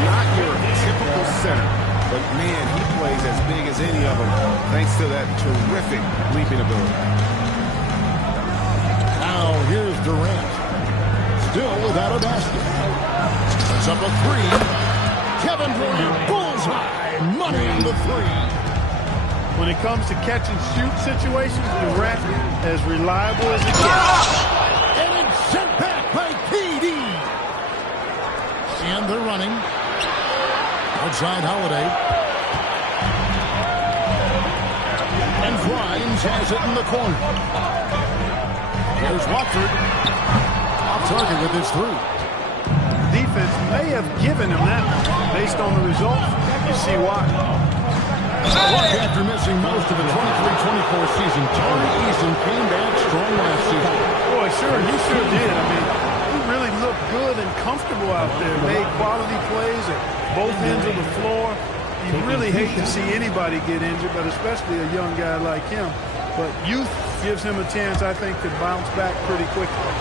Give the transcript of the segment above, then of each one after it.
not your typical center, but man, he plays as big as any of them thanks to that terrific leaping ability. Now here's Durant. Still without a basket. Puts up a three. Kevin Durant, bullseye. Money on the three. When it comes to catch and shoot situations, Durant as reliable as it gets. And it's sent back by KD. And they're running. Outside Holiday. And Grimes has it in the corner. Here's Watford. Off target with his three. Defense may have given him that based on the results. You see why. After missing most of the 23-24 season, Tari Eason came back strong last season. Boy, sure, he sure did. I mean, he really looked good and comfortable out there. Made quality plays at both ends of the floor. You really hate to see anybody get injured, but especially a young guy like him. But youth gives him a chance, I think, to bounce back pretty quickly.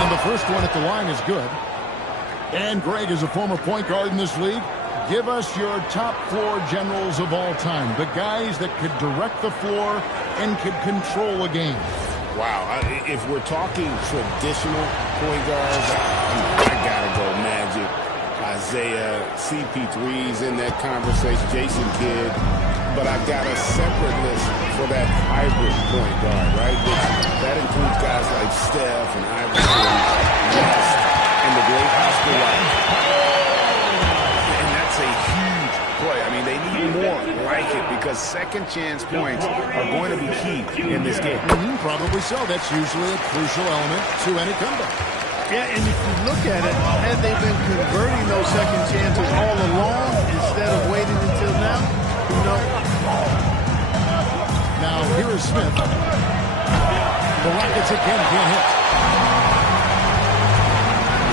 And the first one at the line is good. And Greg is a former point guard in this league. Give us your top floor generals of all time. The guys that could direct the floor and could control a game. Wow, if we're talking traditional point guards, I gotta go Magic, Isaiah, CP3's in that conversation, Jason Kidd. But I've got a separate list for that hybrid point guard, right? That includes guys like Steph and Iverson, West, and the great Oscar Wilde. And that's a huge play. I mean, they need more like it because second chance points are going to be key in this game. Probably so. That's usually a crucial element to any comeback. Yeah, and if you look at it, had they been converting those second chances all along instead of waiting until now, who knows? Now, here is Smith. The Rockets again can't hit.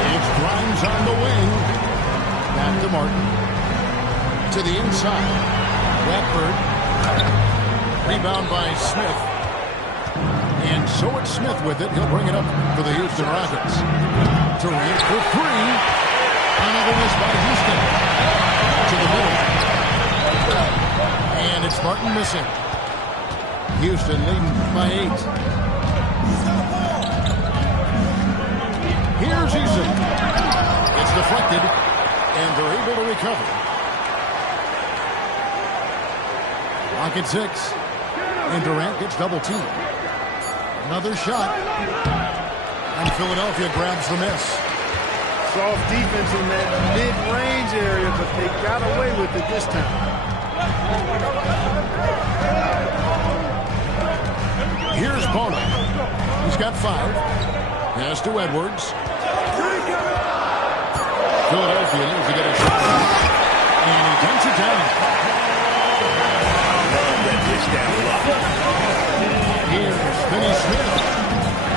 It's Grimes on the wing. Back to Martin. To the inside. Radford. Rebound by Smith. And so it's Smith with it. He'll bring it up for the Houston Rockets. Durant for three. Another miss by Houston. To the middle. And it's Martin missing. Houston leading by 8. Here's Eason. It's deflected. And they're able to recover. Rocket 6. And Durant gets double teamed. Another shot. And Philadelphia grabs the miss. Soft defense in that mid-range area, but they got away with it this time. Here's Bono. He's got 5. Pass to Edwards. Philadelphia needs to get a shot. And he takes it down. That dish down low. Here's Finney Smith.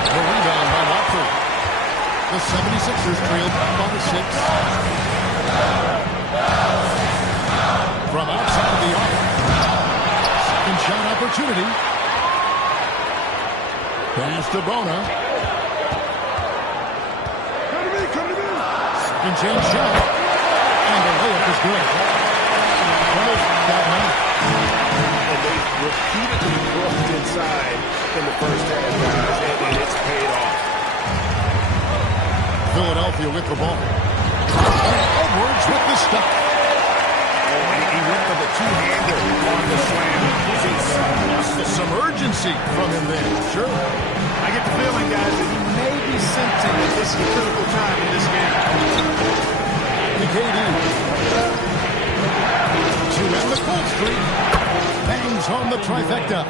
The rebound by Watford. The 76ers trailed by 6. From outside the arc. Second shot opportunity. Pass to Bona. Second chance shot. And the layup is good. Bona's got 9. And they repeatedly worked inside in the first half, guys, and it's paid off. Philadelphia with the ball. Edwards with the stop. Oh, and he went for the two-hander on the slam. Some urgency from him there. Sure. I get the feeling, guys, that he may be sensing that this is a critical time in this game. To KD. To end the cold streak. Bangs home the trifecta.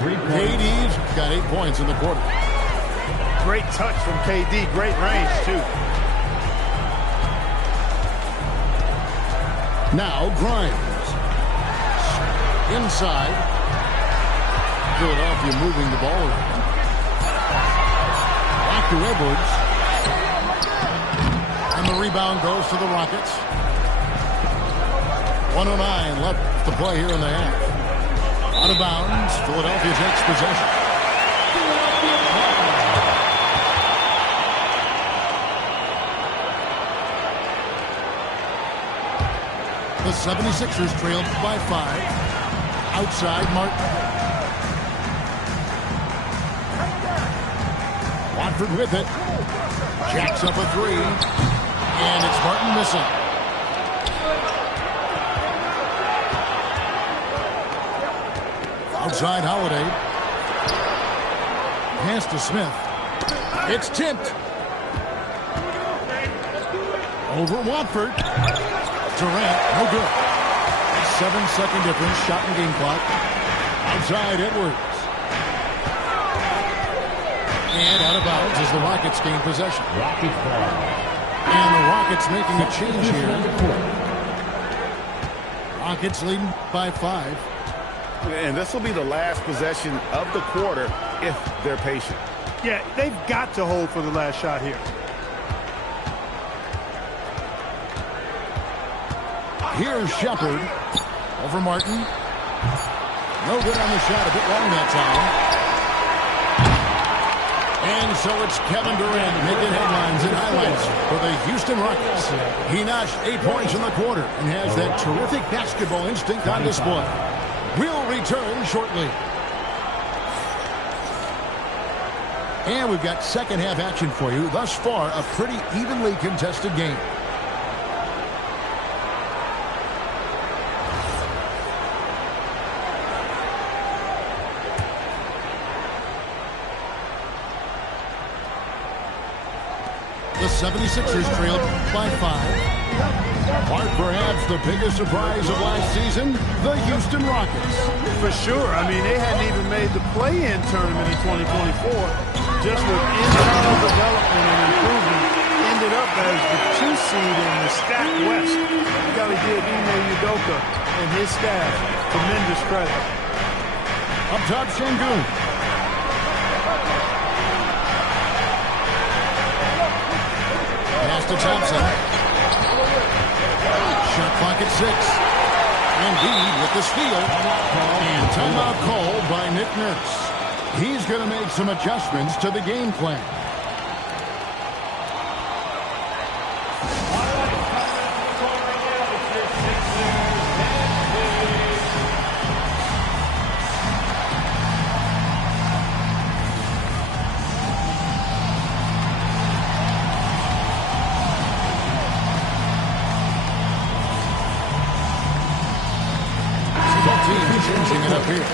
KD's got 8 points in the quarter. Great touch from KD. Great range, too. Now Grimes. Inside. Philadelphia moving the ball around. Back to Edwards. And the rebound goes to the Rockets. 1:09 left to play here in the half. Out of bounds. Philadelphia takes possession. The 76ers trailed by 5. Outside, Martin. Watford with it. Jacks up a 3. And it's Martin missing. Outside, Holiday. Pass to Smith. It's tipped. Over Watford. Durant, no good. 7-second difference, shot and game clock. Outside, Edwards. And out of bounds as the Rockets gain possession. And the Rockets making a change here. Rockets leading by 5. And this will be the last possession of the quarter if they're patient. Yeah, they've got to hold for the last shot here. Here's Shepard. Over Martin. No good on the shot. A bit long that time. And so it's Kevin Durant making headlines and highlights for the Houston Rockets. He notched 8 points in the quarter and has that terrific basketball instinct on display. We'll return shortly. And we've got second half action for you. Thus far, a pretty evenly contested game. The 76ers trailed by 5. Part perhaps the biggest surprise of last season, the Houston Rockets. For sure. I mean, they hadn't even made the play-in tournament in 2024. Just with internal development and improvement, ended up as the 2 seed in the stacked West. You got to give Ime Udoka and his staff tremendous credit. Up top, Şengün. Pass to Thompson. Shot clock at 6. Embiid with the steal. And timeout called by Nick Nurse. He's going to make some adjustments to the game plan. Changing it up here.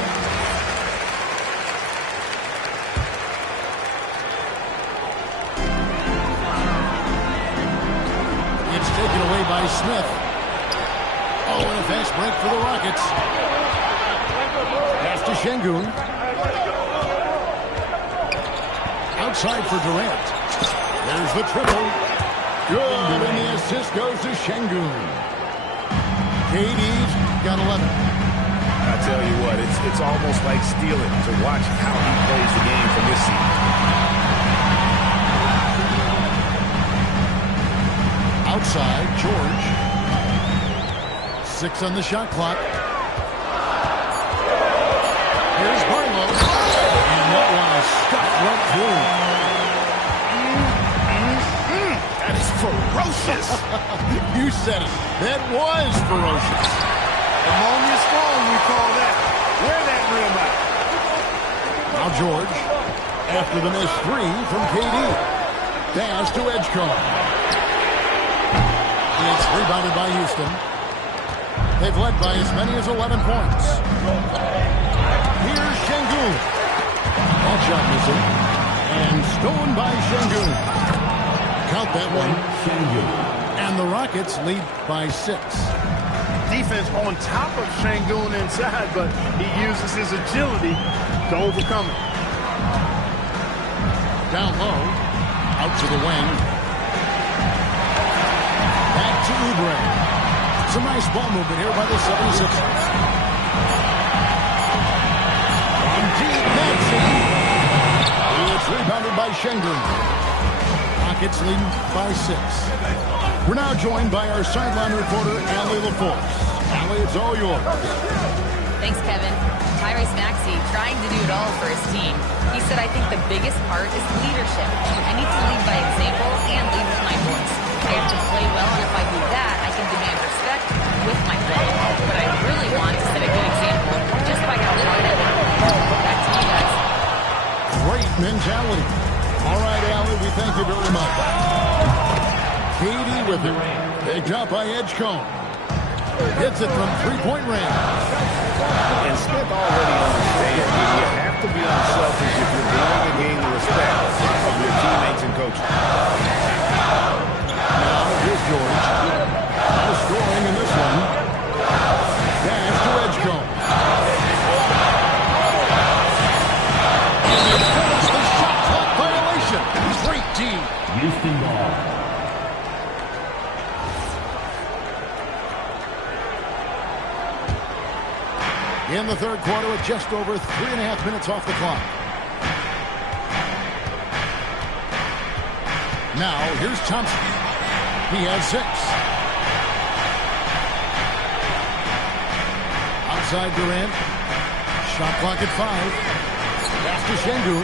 It's taken away by Smith. Oh, and a fast break for the Rockets. Pass to Şengün. Outside for Durant. There's the triple. Good, and the assist goes to Şengün. KD's got 11. I tell you what, it's almost like stealing to watch how he plays the game from this seat. Outside, George. 6 on the shot clock. Here's Barlow. And that one stuck right through. That is ferocious. You said it. That was ferocious. Ammonia Stone, we call that. Wear that rim out. Now George, after the missed 3 from KD. Pass to Edgecombe. It's rebounded by Houston. They've led by as many as 11 points. Here's Şengün. That shot missing. And stolen by Şengün. Count that one. And the Rockets lead by 6. Defense on top of Şengün inside, but he uses his agility to overcome it. Down low, out to the wing. Back to Oubre. It's a nice ball movement here by the 76ers. From deep, that's it. It's rebounded by Şengün. Rockets leading by 6. We're now joined by our sideline reporter, Allie LaForce. Allie, it's all yours. Thanks, Kevin. Tyrese Maxey trying to do it all for his team. He said, I think the biggest part is leadership. I need to lead by example and lead with my voice. I have to play well, and if I do that, I can demand respect with my play, but I really want to set a good example just by how hard I work. Back to you guys. Great mentality. All right, Allie, we thank you very much. Katie with it. Picked up by Edgecombe. Hits it from three-point range. And Smith already understands that you have to be unselfish if you're going to gain the respect of your teammates and coaches. Now, here's George. No scoring in this one. Dash to Edgecombe. And they finish the shot clock violation. Great team. Houston ball. In the third quarter with just over 3.5 minutes off the clock. Now, here's Thompson. He has 6. Outside Durant. Shot clock at 5. Pass to Şengün.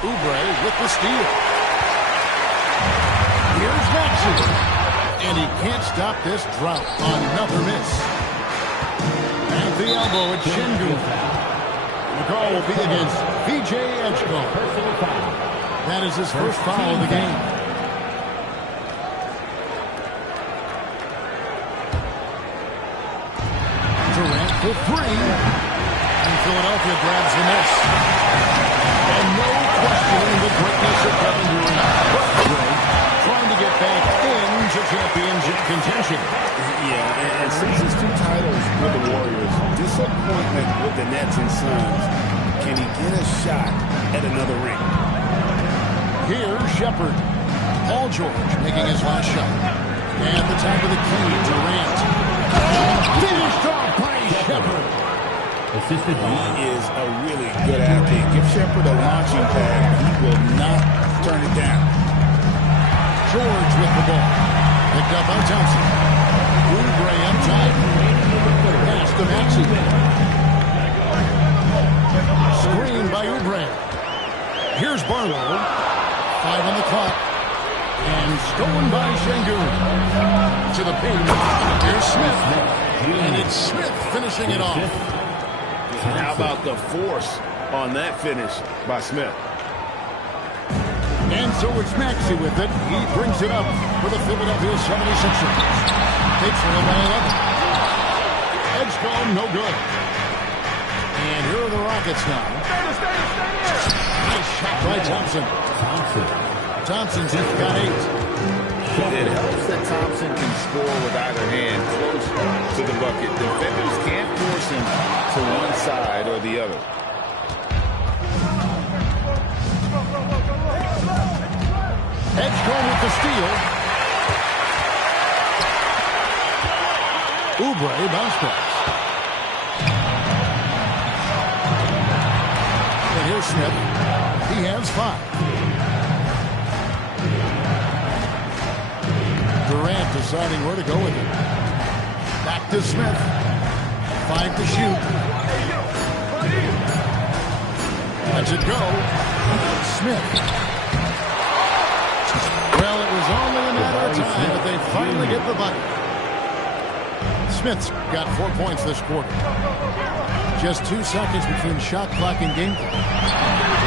Oubre with the steal. Here's Maxey. And he can't stop this drought. Another miss. At the elbow at Şengün. The call will be against VJ Edgecombe. That is his first foul of the game. Durant for 3. And Philadelphia grabs the miss. And no questioning the greatness of Kevin Durant. Trying to get back into championship contention. Yeah, and since his 2 titles with the Warriors, disappointment with the Nets and Suns, can he get a shot at another ring? Here's Shepherd. Paul George making his last shot. And the top of the key, Durant. Finished off by Shepherd. Assisted He is a really good athlete. Give Shepherd a launching pad. He will not turn it down. George with the ball. Picked up by Thompson. Oubre up top. Pass to Maxey. Screen by Oubre. Here's Barlow. 5 on the clock. And stolen by Şengün. To the paint. Here's Smith. And it's Smith finishing it off. How about the force on that finish by Smith? And so it's Maxey with it. He brings it up for the Philadelphia 76ers. They trail by 11. Edgecombe, no good. And here are the Rockets now. Nice shot by Thompson. Thompson's got 8. It helps that Thompson can score with either hand close to the bucket. Defenders can't force him to one side or the other. Edgecombe with the steal. Oubre bounce pass. And here's Smith. He has 5. Durant deciding where to go with it. Back to Smith. 5 to shoot. Lets it go. Smith. Well, it was only a matter of time, but they finally get the bucket. Smith's got 4 points this quarter. Just 2 seconds between shot clock and game clock.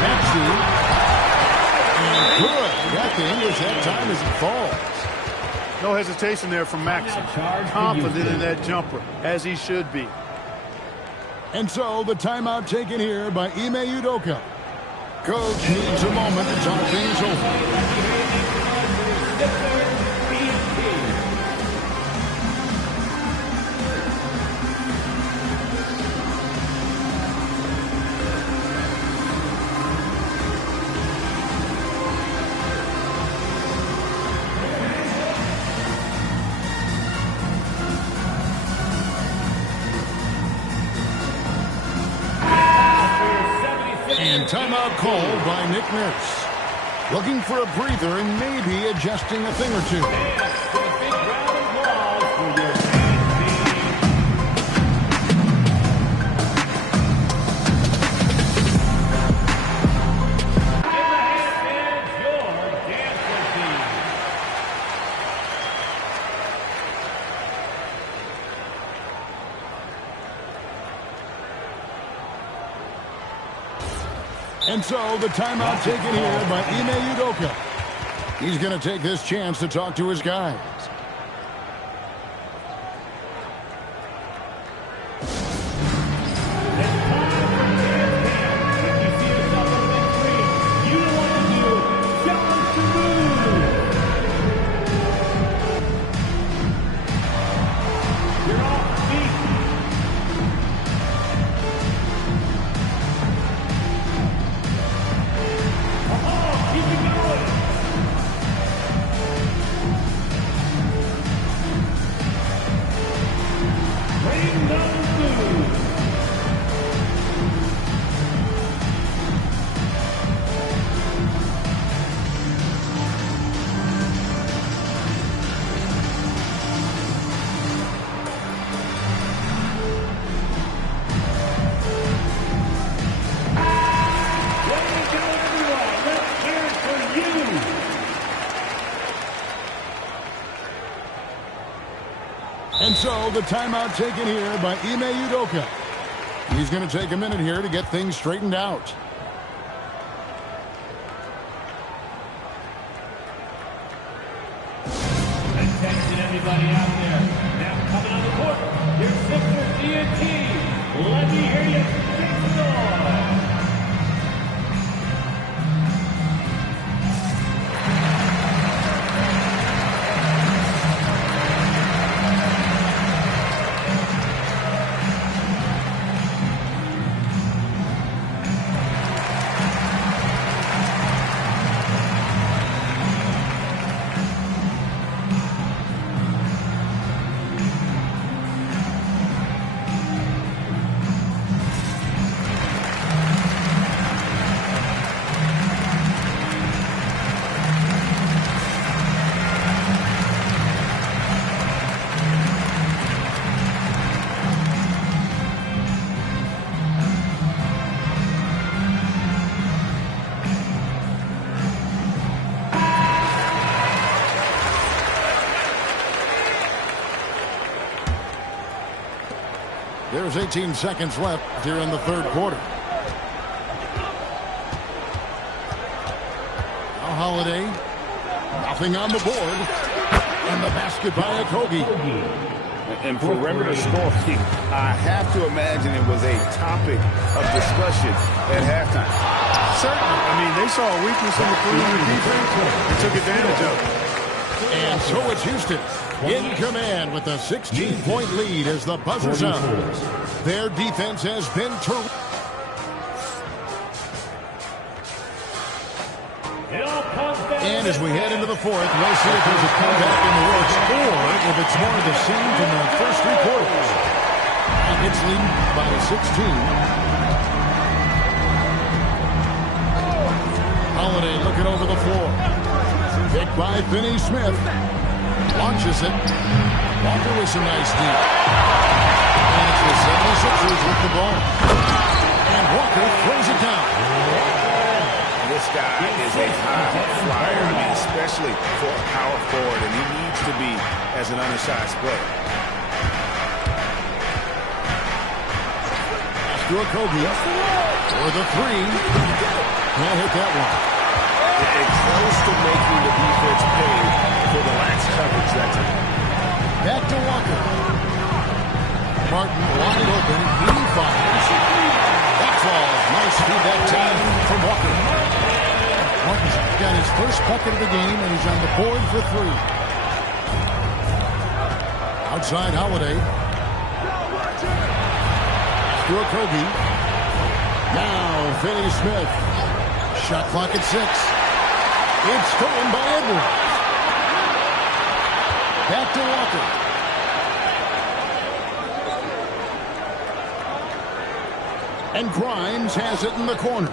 Maxey. And good. Got the English that time as it falls. No hesitation there from Maxey. Confident in that jumper, as he should be. And so the timeout taken here by Ime Udoka. Coach needs a moment to talk things over. And timeout called by Nick Nurse. Looking for a breather and maybe adjusting a thing or two. And so the timeout taken here by Ime Udoka. He's going to take this chance to talk to his guys. And so the timeout taken here by Ime Udoka. He's going to take a minute here to get things straightened out. Attention everybody out there. Now coming on the court, your Sixers TNT. Let me hear you make some noise. There's 18 seconds left here in the third quarter. Now Holiday, nothing on the board, and the basket by Okogie. And perimeter scoring, I have to imagine it was a topic of discussion at halftime. Certainly. I mean, they saw a weakness in the perimeter defense and took advantage of it. And so it's Houston in command with a 16-point lead as the buzzer sounds. Their defense has been terrific. And as we head into the fourth, we'll see if there's a comeback in the works or if it's more of the same from the first three quarters. It's leading by 16. Holiday looking over the floor. Picked by Finney-Smith. Launches it. Walker with some nice deep. And it's the 76ers with the ball. And Walker throws it down. This guy is a high flyer, I mean, especially for a power forward, and he needs to be as an undersized player. To Okogie for the three. Can't hit that one. It's close to making the defense pay for the lax coverage that time. Back to Walker. Martin wide open. He fires. That falls. Nice feed that time from Walker. Martin's got his first bucket of the game, and he's on the board for three. Outside Holiday. To Okogie. Now Finney-Smith. Shot clock at 6. It's stolen by Edwards. Back to Walker. And Grimes has it in the corner.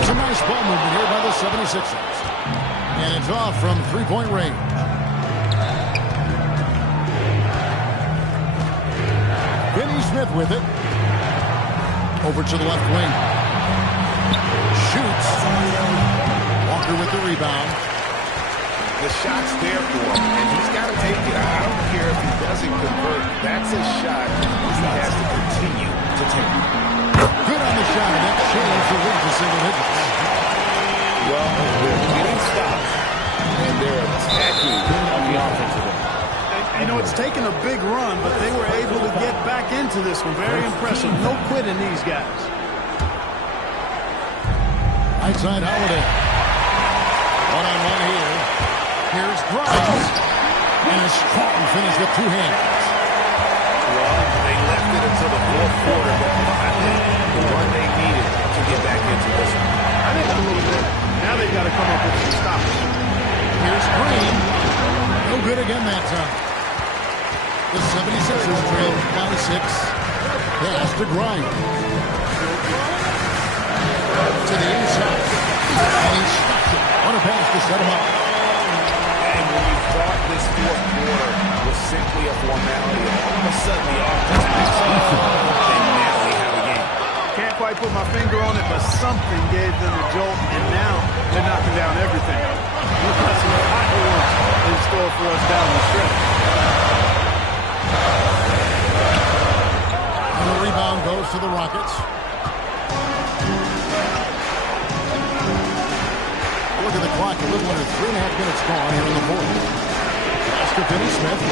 It's a nice ball movement here by the 76ers. And it's off from three-point range. Finney-Smith with it. Over to the left wing. Shoots. Walker with the rebound. The shot's there for him, and he's got to take it. I don't care if he doesn't convert. That's a shot he has to continue to take. Good on the the shot, and that changed the lead to single digits. Well, they're getting stops, and they're attacking on the offensive end. You know, it's taken a big run, but they were able to get back into this one. Very impressive. No quitting these guys. Outside Holiday. One-on-one here. Here's Grimes. And a strong finish with two hands. Well, they left it until the fourth quarter, but finally the run they needed to get back into this one. I think a little bit. Now they've got to come up with some stops. Here's Green. No good again that time. The 76ers trail by 6. Pass to Grimes. To the inside. And he stops it. On a pass to set him up. And when you thought this fourth quarter was simply a formality, all of a sudden the offense picks up. And now we have a game. Can't quite put my finger on it, but something gave them a jolt, and now they're knocking down everything. We've got some hot ones in store for us down the stretch. And the rebound goes to the Rockets. Look at the clock. A little under 3.5 minutes gone here in the fourth. Pass to Finney Smith.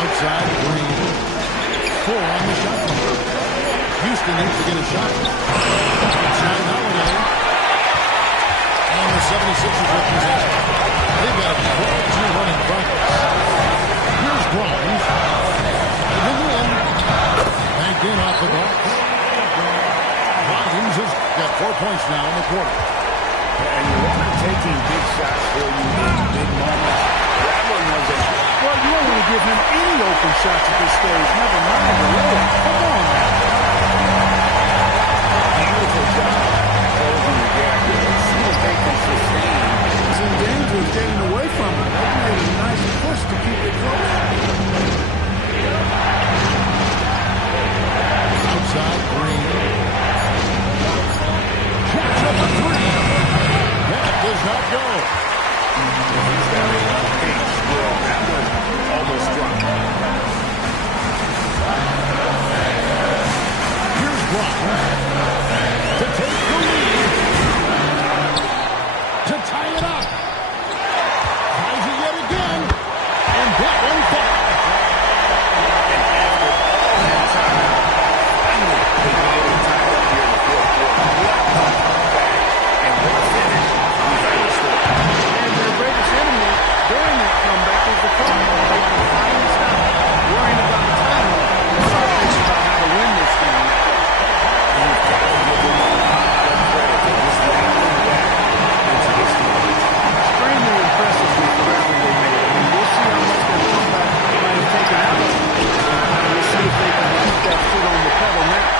Outside, Green. 4 on the shot clock. Houston needs to get a shot. Outside Holiday. And the 76ers with possession. They've got a 12-2 running progress. Here's Grimes. And then banked in off the block. Grimes has got 4 points now in the quarter. And you want him taking big shots for you in big moments. That one was a... Well, you don't want to give him any open shots at this stage. Never mind the layup. Come on now. beautiful job closing the gap here. Let's see if they can sustain. It's in danger of getting away from him. They made a nice push to keep it close. Outside Green. Catch up a three. That does not go. He's got a lot of pace. Well, that one almost dropped. Here's Grimes to take the lead. To tie it up. Tries it yet again. And that one falls. And after all that time, finally they were able to tie it up here in the fourth quarter. What a comeback. And what a finish. We've had a story. And their greatest enemy during that comeback was the clock. They can finally stop worrying about the time. And start thinking about how to win this game. And you've got to give them a lot of credit for just landing back into this game. Extremely impressive with the rally they made. I mean, we'll see how much their comeback might have taken out of them. We'll see if they can keep that foot on the pedal now.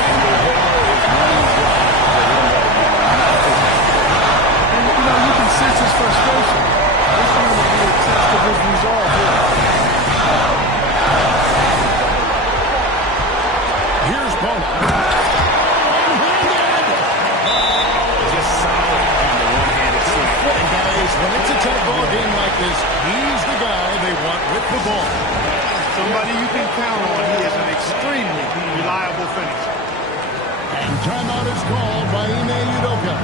And the ball is running dry. And, you know, you can sense his frustration. This one will be a test of his resolve here. Here's Bono. One-handed. Just solid on the one-handed slam. And guys, when it's a tight ball game like this, he's the guy they want with the ball. Somebody you can count on. He is an extremely reliable finisher. And timeout is called by Ime Udoka.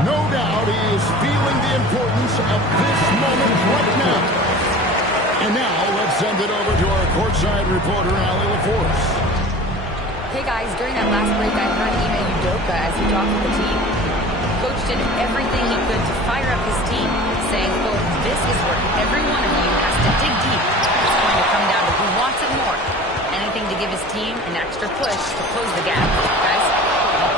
No doubt he is feeling the importance of this moment right now. And now let's send it over to our courtside reporter, Allie LaForce. Hey guys, during that last break, I heard Ime Udoka as he talked with the team. Coach did everything he could to fire up his team, saying, quote, "This is where every one of you has to dig deep. It's going to come down to who wants it more. Anything to give his team an extra push to close the gap." Guys?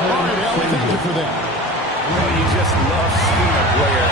All right, Allie, thank you for that. You know, you just love seeing a player